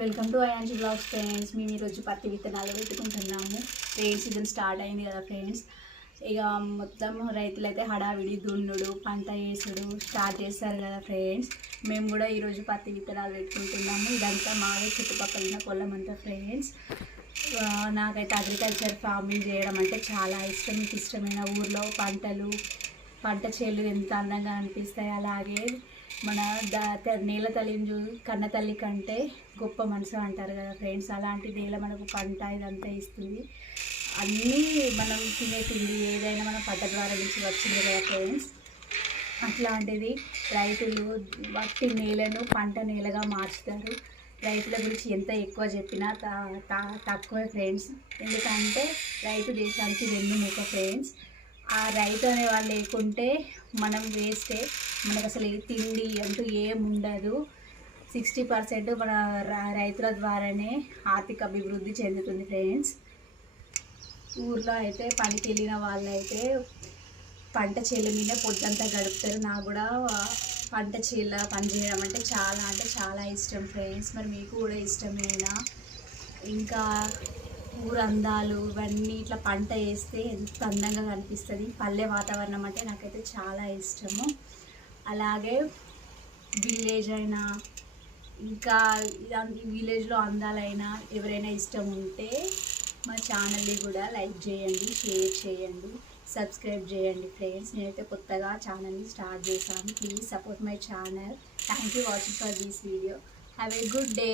Welcome to Ayanshi blogs friends. మేము ఈరోజు పత్తి విత్తనాలు పెట్టుకుంటున్నాము. రెయిన్ సీజన్ స్టార్ట్ అయింది కదా ఫ్రెండ్స్. ఇక మొత్తం రైతులు అయితే హడావిడి దున్నుడు పంట వేసుడు స్టార్ట్ చేస్తారు కదా ఫ్రెండ్స్. మేము కూడా ఈరోజు పత్తి విత్తనాలు పెట్టుకుంటున్నాము. ఇదంతా మాదే చుట్టుపక్కల ఉన్న పొలం అంతా ఫ్రెండ్స్. నాకైతే అగ్రికల్చర్ ఫార్మింగ్ చేయడం అంటే చాలా ఇష్టం. మీకు ఇష్టమైన ఊర్లో పంట చేలు ఎంత అందంగా అనిపిస్తాయి. అలాగే మన నేల తల్లిని కన్న తల్లి కంటే గొప్ప మనసు అంటారు కదా ఫ్రెండ్స్. అలాంటి నేల మనకు పంట ఇదంతా ఇస్తుంది. అన్నీ మనం తినే తిండి ఏదైనా మన పంట ద్వారా నుంచి వచ్చింది కదా ఫ్రెండ్స్. అట్లాంటిది రైతులు వట్టి నేలను పంట నేలగా మార్చుతారు. రైతుల గురించి ఎంత ఎక్కువ చెప్పినా తక్కువే ఫ్రెండ్స్. ఎందుకంటే రైతు దేశానికి వెన్నుముక ఫ్రెండ్స్. ఆ రైతు అనే వాళ్ళు లేకుంటే మనం వేస్టే. మనకు అసలు తిండి అంటూ ఏం ఉండదు. 60% మన రైతుల ద్వారానే ఆర్థిక అభివృద్ధి చెందుతుంది ఫ్రెండ్స్. ఊర్లో అయితే పనికి వెళ్ళిన వాళ్ళైతే పంట చేల మీద పొద్దంతా గడుపుతారు. నాకు కూడా పంట చేల పని చేయడం అంటే చాలా ఇష్టం ఫ్రెండ్స్. మరి మీకు కూడా ఇష్టమేనా? ఇంకా ఊరు అందాలు ఇవన్నీ ఇట్లా పంట వేస్తే ఎంత అందంగా కనిపిస్తుంది. పల్లె వాతావరణం అంటే నాకైతే చాలా ఇష్టము. అలాగే విలేజ్ అయినా ఇంకా విలేజ్లో అందాలైనా ఎవరైనా ఇష్టం ఉంటే మా ఛానల్ని కూడా లైక్ చేయండి, షేర్ చేయండి, సబ్స్క్రైబ్ చేయండి ఫ్రెండ్స్. నేనైతే కొత్తగా ఛానల్ని స్టార్ట్ చేశాను. Please support my channel. Thank you watching for this video. Have a good day.